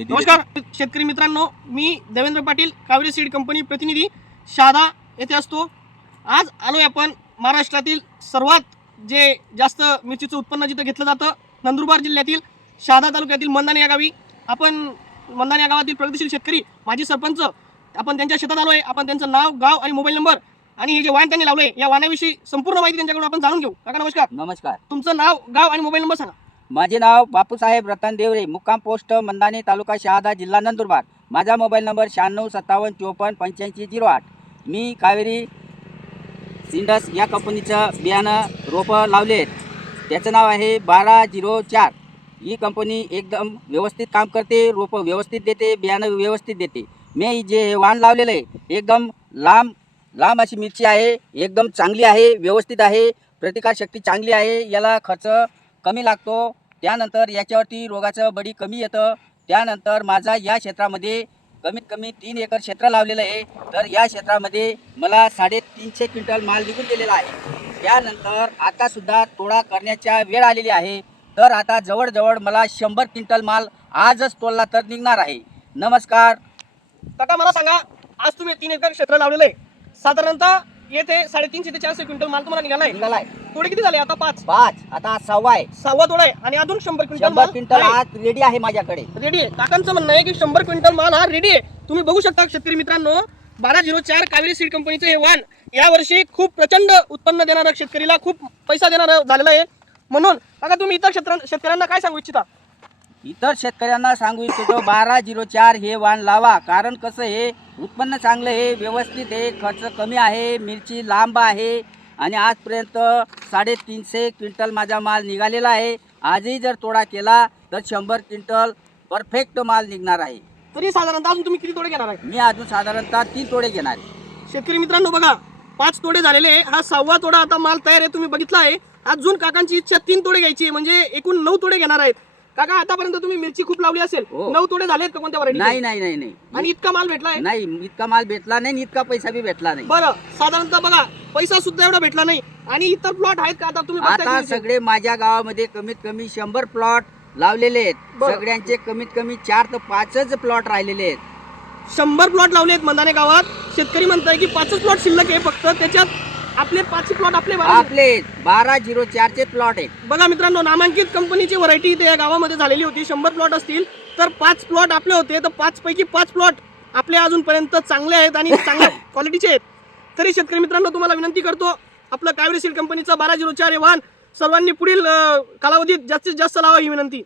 नमस्कार शेतकरी मित्रांनो, मी देवेंद्र पाटील, कावेरी सीड कंपनी प्रतिनिधी, शहादा येथे असतो। आज आलोय आपण महाराष्ट्रातील सर्वात जे जास्त मिरचीचं उत्पन्न जिथे घेतलं जातं नंदुरबार जिल्ह्यातील शहादा तालुक्यातील मंदाने या गावी। आपण मंदाने या गावातील प्रगतिशील शेतकरी माजी सरपंच आपण त्यांच्या शेतात आलोय। आपण त्यांचं नाव, गाव आणि मोबाईल नंबर आणि हे जे वाण त्यांनी लावले या वाणाविषयी संपूर्ण माहिती त्यांच्याकडून आपण जाणून घेऊ। काका नमस्कार। नमस्कार। तुमचं नाव, गाव आणि मोबाईल नंबर सांगा। माझे नाव बापूसाहेब रतन देवरे, मुक्काम पोस्ट मंदाने, तालुका शहादा, जिल्हा नंदुरबार। माझा मोबाईल नंबर 9657548508। मी कावेरी सिंडस या कंपनीचं बियाणं रोपं लावले। त्याचं नाव आहे 1204। ही कंपनी एकदम व्यवस्थित काम करते, रोपं व्यवस्थित देते, बियाणं व्यवस्थित देते। मी जे वाण लावलेलं आहे एकदम लांब अशी मिरची आहे, एकदम चांगली आहे, व्यवस्थित आहे, प्रतिकारशक्ती चांगली आहे, याला खर्च कमी लागतो। त्यानंतर याच्यावरती रोगाचं बडी कमी येतं। त्यानंतर माझा या क्षेत्रामध्ये कमीत कमी 3 एकर क्षेत्र लावलेलं आहे। तर या क्षेत्रामध्ये मला 350 क्विंटल माल निघून गेलेला आहे। त्यानंतर आतासुद्धा तोडा करण्याच्या वेळ आलेली आहे। तर आता जवळजवळ मला 100 क्विंटल माल आजच तोडला तर निघणार आहे। नमस्कार। काका मला सांगा, आज तुम्ही 3 एकर क्षेत्र लावलेलं आहे, साधारणतः येथे 350 ते 400 क्विंटल माल तुम्हाला निघालाय। तोडे किती झाले? आता 5 आता 6वा आहे। 6वा तोडा आहे आणि अजून 100 क्विंटल 100 क्विंटल आज रेडी आहे माझ्याकडे। रेडी आहे। काकांचं म्हणणं आहे की 100 क्विंटल माल हा रेडी आहे। तुम्ही बघू शकता शेतकरी मित्रांनो, 1204 कावेरी सीड कंपनीचं हे वाण यावर्षी खूप प्रचंड उत्पन्न देणारं, शेतकरीला खूप पैसा देणारं झालेलं आहे। म्हणून काका तुम्ही इतर शेतकऱ्यांना काय सांगू इच्छिता? इतर शेतकऱ्यांना सांगू इच्छितो 1204 हे वाण लावा। कारण कसं हे उत्पन्न चांगलं आहे, व्यवस्थित आहे, खर्च कमी आहे, मिरची लांब आहे आणि आजपर्यंत 350 क्विंटल माझा माल निघालेला आहे। आजही जर तोडा केला तर 100 क्विंटल परफेक्ट माल निघणार आहे। तरी साधारणतः अजून तुम्ही किती तोडे घेणार आहे? मी अजून साधारणतः 3 तोडे घेणार आहे। शेतकरी मित्रांनो बघा, 5 तोडे झालेले आहे, हा 6वा तोडा आता माल तयार आहे, तुम्ही बघितला आहे। अजून काकांची इच्छा 3 तोडे घ्यायची आहे, म्हणजे एकूण 9 तोडे घेणार आहेत। काका आतापर्यंत तुम्ही मिरची खूप लावली असेल, 9 तोडे झालेत का कोणत्या व्हरायटी? नाही। आणि इतका माल भेटलाय? नाही, इतका माल भेटला नाही, इतका पैसा बी भेटला नाही। बरं, साधारणतः बघा पैसा सुद्धा एवढा भेटला नाही। आणि इतर प्लॉट आहेत का आता तुम्ही आता बघताय? सगळे माझ्या गावामध्ये कमीत कमी 100 प्लॉट लावलेले आहेत। बरं. सगळ्यांचे कमीत कमी 4 ते 5च प्लॉट राहिलेले आहेत। 100 प्लॉट लावले आहेत मंदाने गावात। शेतकरी म्हणताय की 5च प्लॉट शिल्लक आहे फक्त, त्याच्यात आपले 5 प्लॉट आपले 1204 चे प्लॉट आहेत। बघा मित्रांनो, नामांकित कंपनीची व्हरायटी इथे या गावामध्ये झालेली होती। 100 प्लॉट असतील तर 5 प्लॉट आपले होते, तर 5 पैकी 5 प्लॉट आपले अजूनपर्यंत चांगले आहेत आणि चांगल्या क्वालिटीचे आहेत। तरी शेतकरी मित्रांनो तुम्हाला विनंती करतो, आपलं कावेरी सीड कंपनीचं 1204 हे वाहन सर्वांनी पुढील कालावधीत जास्तीत जास्त लावा ही विनंती।